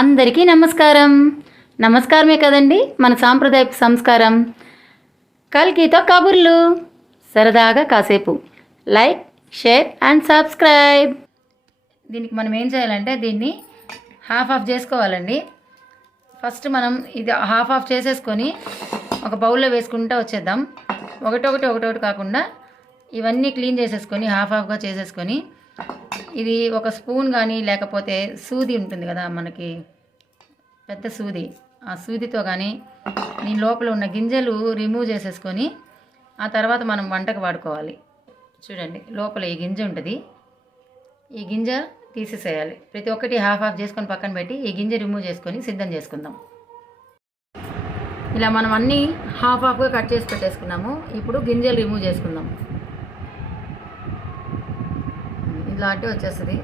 అందరికీ నమస్కారం. నమస్కారమే కదండి మన సాంప్రదాయపు సంస్కారం. కల్కితో కబుర్లు. సరదాగా కాసేపు. Like share and subscribe. దీనికి మనం ఏం చేయాలంటే దీన్ని హాఫ్ ఆఫ్ చేసుకోవాలండి. ఫస్ట్ మనం ఇది హాఫ్ ఆఫ్ చేసేసుకొని ఒక బౌల్లో వేసుకుంటూ వచ్చేద్దాం. ఒకటొకటి ఒకటొకటి కాకుండా ఇవన్నీ క్లీన్ చేసేసుకొని హాఫ్ హాఫ్గా చేసేసుకొని ఇది ఒక స్పూన్ కానీ లేకపోతే సూది ఉంటుంది కదా మనకి పెద్ద సూది. ఆ సూదితో కానీ దీని లోపల ఉన్న గింజలు రిమూవ్ చేసేసుకొని ఆ తర్వాత మనం వంటకు వాడుకోవాలి. చూడండి లోపల ఈ గింజ ఉంటుంది. ఈ గింజ తీసేసేయాలి. ప్రతి ఒక్కటి హాఫ్ హాఫ్ చేసుకొని పక్కన పెట్టి ఈ గింజ రిమూవ్ చేసుకొని సిద్ధం చేసుకుందాం. ఇలా మనం అన్నీ హాఫ్ హాఫ్గా కట్ చేసి పెట్టేసుకున్నాము. ఇప్పుడు గింజలు రిమూవ్ చేసుకుందాం. ఇలాంటివి వచ్చేస్తుంది.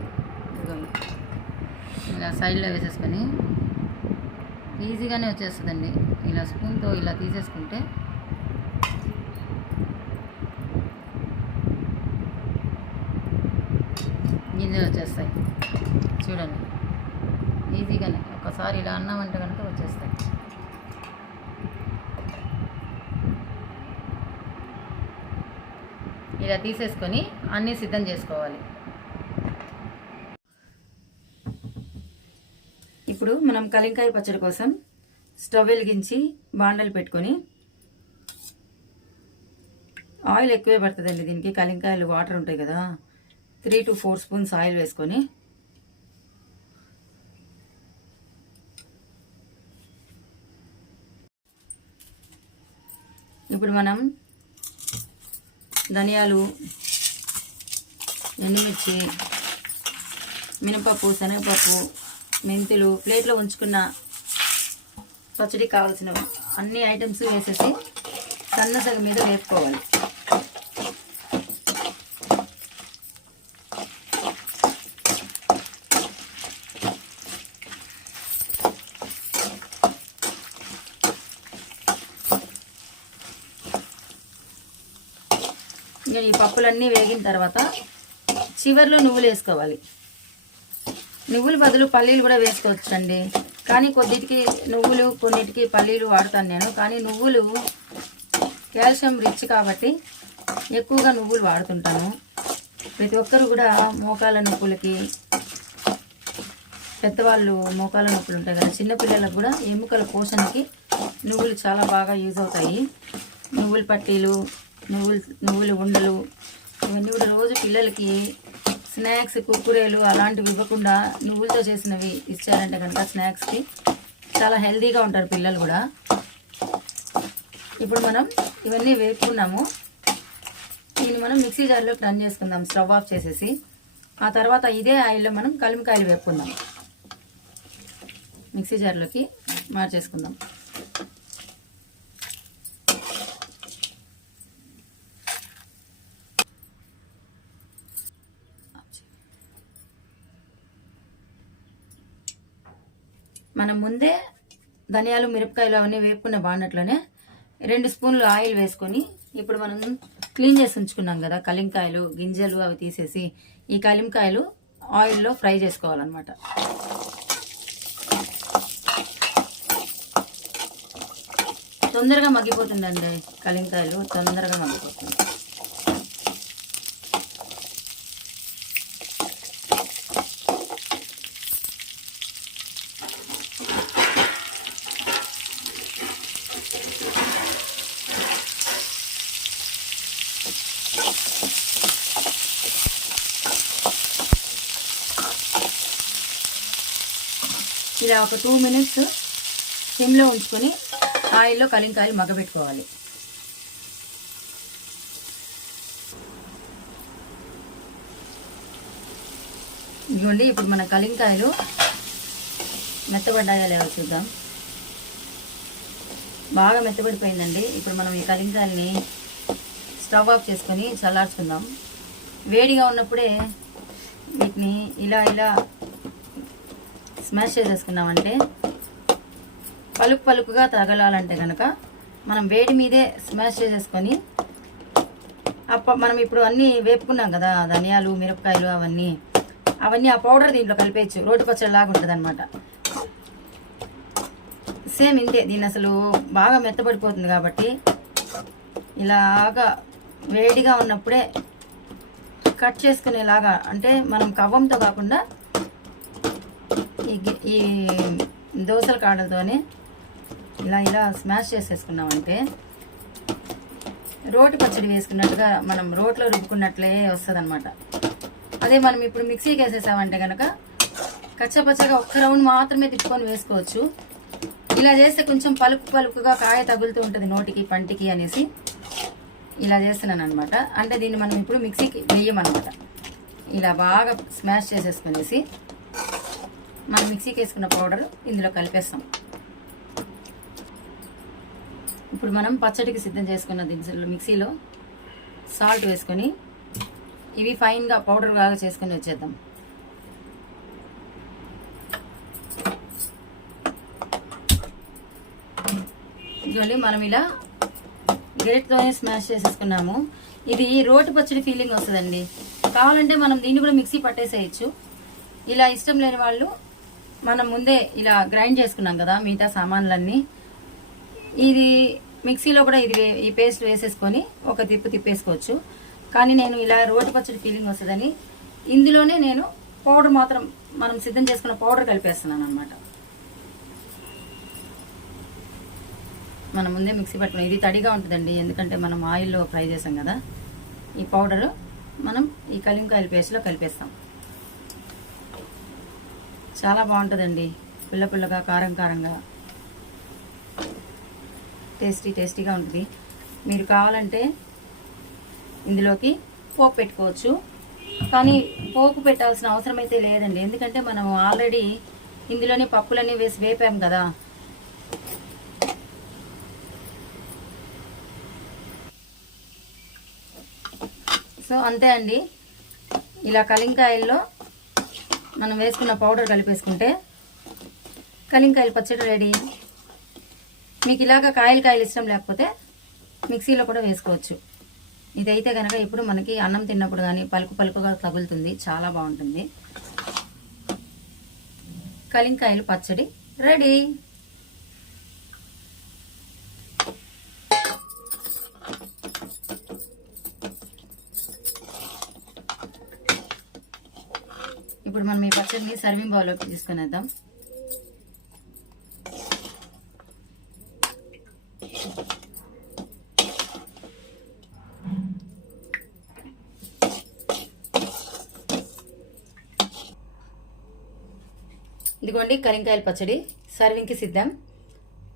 ఇలా సైడ్లో వేసేసుకొని ఈజీగానే వచ్చేస్తుందండి. ఇలా స్పూన్తో ఇలా తీసేసుకుంటే గింజలు వచ్చేస్తాయి. చూడండి. ఈజీగానే. ఒకసారి ఇలా అన్నామంటే కనుక వచ్చేస్తాయి. ఇలా తీసేసుకొని అన్నీ సిద్ధం చేసుకోవాలి. ఇప్పుడు మనం కలింకాయ పచ్చడి కోసం స్టవ్ వెలిగించి బాండలు పెట్టుకొని ఆయిల్ ఎక్కువే పడుతుందండి దీనికి. కలింకాయలు వాటర్ ఉంటాయి కదా. Three to four spoons oil వేసుకొని ఇప్పుడు మనం ధనియాలు ఎండుమిర్చి మినపప్పు శనగపప్పు మెంతులు ప్లేట్లో ఉంచుకున్న పచ్చడికి కావాల్సిన అన్ని ఐటమ్స్ వేసేసి సన్న మీద వేపుకోవాలి. ఈ పప్పులన్నీ వేగిన తర్వాత చివరిలో నువ్వులు వేసుకోవాలి. నువ్వుల బదులు పల్లీలు కూడా వేసుకోవచ్చండి. కానీ కొద్దిటికి నువ్వులు కొన్నిటికి పల్లీలు వాడతాను నేను. కానీ నువ్వులు కాల్షియం రిచ్ కాబట్టి ఎక్కువగా నువ్వులు వాడుతుంటాను. ప్రతి ఒక్కరు కూడా మోకాల నొప్పులకి పెద్దవాళ్ళు మోకాల నొప్పులు ఉంటాయి కదా చిన్నపిల్లలకు కూడా ఎముకల పోషణకి నువ్వులు చాలా బాగా యూజ్ అవుతాయి. నువ్వుల పట్టీలు నువ్వులు నువ్వుల ఉండలు ఇవన్నీ కూడా రోజు పిల్లలకి స్నాక్స్ కుర్కురేలు అలాంటివి ఇవ్వకుండా నువ్వులతో చేసినవి ఇచ్చారంటే కనుక స్నాక్స్కి చాలా హెల్తీగా ఉంటారు పిల్లలు కూడా. ఇప్పుడు మనం ఇవన్నీ వేపుకున్నాము. దీన్ని మనం మిక్సీ జార్లోకి రన్ చేసుకుందాం స్టవ్ ఆఫ్ చేసేసి. ఆ తర్వాత ఇదే ఆయిల్లో మనం కలిమికాయలు వేపుకుందాం. మిక్సీ జార్లోకి మార్చేసుకుందాం. మనం ముందే ధనియాలు మిరపకాయలు అవన్నీ వేపుకున్న బాగున్నట్లోనే రెండు స్పూన్లు ఆయిల్ వేసుకొని ఇప్పుడు మనం క్లీన్ చేసి ఉంచుకున్నాం కదా కలింకాయలు గింజలు అవి తీసేసి ఈ కలింకాయలు ఆయిల్లో ఫ్రై చేసుకోవాలన్నమాట. తొందరగా మగ్గిపోతుందండి కలింకాయలు తొందరగా మగ్గిపోతుంది. ఇది ఒక టూ మినిట్స్ సిమ్లో ఉంచుకొని ఆయిల్లో కలింకాయలు మగ్గబెట్టుకోవాలి. ఇదిగోండి ఇప్పుడు మన కలింకాయలు మెత్తబడ్డాయా లేవో చూద్దాం. బాగా మెత్తబడిపోయిందండి. ఇప్పుడు మనం ఈ కలింకాయల్ని స్టవ్ ఆఫ్ చేసుకొని చల్లార్చుకుందాం. వేడిగా ఉన్నప్పుడే వీటిని ఇలా ఇలా స్మాష్ చేసేసుకున్నామంటే పలుకు పలుకుగా తగలాలంటే కనుక మనం వేడి మీదే స్మాష్ చేసేసుకొని అప్ప మనం ఇప్పుడు అన్నీ వేపుకున్నాం కదా ధనియాలు మిరపకాయలు అవన్నీ. అవన్నీ ఆ పౌడర్ దీంట్లో కలిపేయచ్చు. రోటి పచ్చడిలాగా ఉంటుంది అనమాట సేమ్ ఇంతే. దీన్ని అసలు బాగా మెత్తబడిపోతుంది కాబట్టి ఇలాగా వేడిగా ఉన్నప్పుడే కట్ చేసుకునేలాగా అంటే మనం కవ్వంతో కాకుండా ఈ దోశల దోసల కాడలతోనే ఇలా ఇలా స్మాష్ చేసేసుకున్నామంటే రోటి పచ్చడి వేసుకున్నట్టుగా మనం రోట్లో రుబ్బుకున్నట్లే వస్తుంది అనమాట అదే మనం ఇప్పుడు మిక్సీకి వేసేసామంటే కనుక కచ్చపచ్చగా ఒక్క రౌండ్ మాత్రమే తిప్పుకొని వేసుకోవచ్చు. ఇలా చేస్తే కొంచెం పలుకు పలుకుగా కాయ తగులుతూ ఉంటుంది నోటికి పంటికి అనేసి. ఇలా చేస్తున్నాను అనమాట అంటే దీన్ని మనం ఇప్పుడు మిక్సీకి వేయమనమాట ఇలా బాగా స్మాష్ చేసేసుకునేసి మనం మిక్సీకి వేసుకున్న పౌడర్ ఇందులో కలిపేస్తాం. ఇప్పుడు మనం పచ్చడికి సిద్ధం చేసుకున్న దినుసులు మిక్సీలో సాల్ట్ వేసుకొని ఇవి ఫైన్గా పౌడర్ లాగా చేసుకొని వచ్చేద్దాం. ఇదిగోండి మనం ఇలా గెరెట్తోనే స్మాష్ చేసేసుకున్నాము. ఇది రోటి పచ్చడి ఫీలింగ్ వస్తుందండి. కావాలంటే మనం దీన్ని కూడా మిక్సీ పట్టేసేయచ్చు. ఇలా ఇష్టం లేని వాళ్ళు మనం ముందే ఇలా గ్రైండ్ చేసుకున్నాం కదా మిగతా సామాన్లన్నీ. ఇది మిక్సీలో కూడా ఇది ఈ పేస్ట్ వేసేసుకొని ఒక తిప్పు తిప్పేసుకోవచ్చు. కానీ నేను ఇలా రోటి పచ్చడి ఫీలింగ్ వస్తుందని ఇందులోనే నేను పౌడర్ మాత్రం మనం సిద్ధం చేసుకున్న పౌడర్ కలిపేస్తున్నాను అనమాట మనం ముందే మిక్సీ పట్టుకున్నాం. ఇది తడిగా ఉంటుందండి ఎందుకంటే మనం ఆయిల్లో ఫ్రై చేసాం కదా. ఈ పౌడరు మనం ఈ కలింకాయల పేస్ట్లో కలిపేస్తాం. చాలా బాగుంటుందండి. పిల్ల పిల్లగా కారం కారంగా. టేస్టీ టేస్టీగా ఉంటుంది. మీరు కావాలంటే ఇందులోకి పోపు పెట్టుకోవచ్చు. కానీ పోపు పెట్టాల్సిన అవసరం అయితే లేదండి. ఎందుకంటే మనం ఆల్రెడీ ఇందులోనే పప్పులన్నీ వేసి వేపాం కదా. సో అంతే అండి. ఇలా కలింకాయల్లో మనం వేసుకున్న పౌడర్ కలిపేసుకుంటే కలింకాయలు పచ్చడి రెడీ. మీకు ఇలాగ కాయలు కాయలు ఇష్టం లేకపోతే మిక్సీలో కూడా వేసుకోవచ్చు. ఇదైతే కనుక ఇప్పుడు మనకి అన్నం తిన్నప్పుడు కానీ పలుకు పలుకుగా తగులుతుంది. చాలా బాగుంటుంది. కలింకాయలు పచ్చడి రెడీ ఇప్పుడు మనం ఈ పచ్చడిని సర్వింగ్ బౌల్లోకి తీసుకునేద్దాం. ఇదిగోండి కలింకాయల పచ్చడి. సర్వింగ్కి సిద్ధం.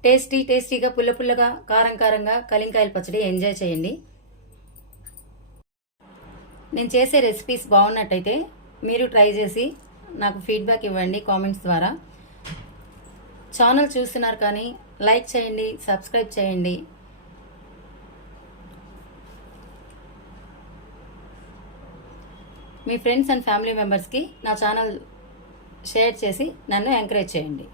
టేస్టీ టేస్టీగా పుల్ల పుల్లగా కారం కారంగా కలింకాయల పచ్చడి ఎంజాయ్ చేయండి. నేను చేసే రెసిపీస్ బాగున్నట్టయితే మీరు ట్రై చేసి నాకు ఫీడ్బ్యాక్ ఇవ్వండి కామెంట్స్ ద్వారా. ఛానల్ చూస్తున్నారు కానీ లైక్ చేయండి సబ్స్క్రైబ్ చేయండి. మీ ఫ్రెండ్స్ అండ్ ఫ్యామిలీ మెంబర్స్కి నా ఛానల్ షేర్ చేసి నన్ను ఎంకరేజ్ చేయండి.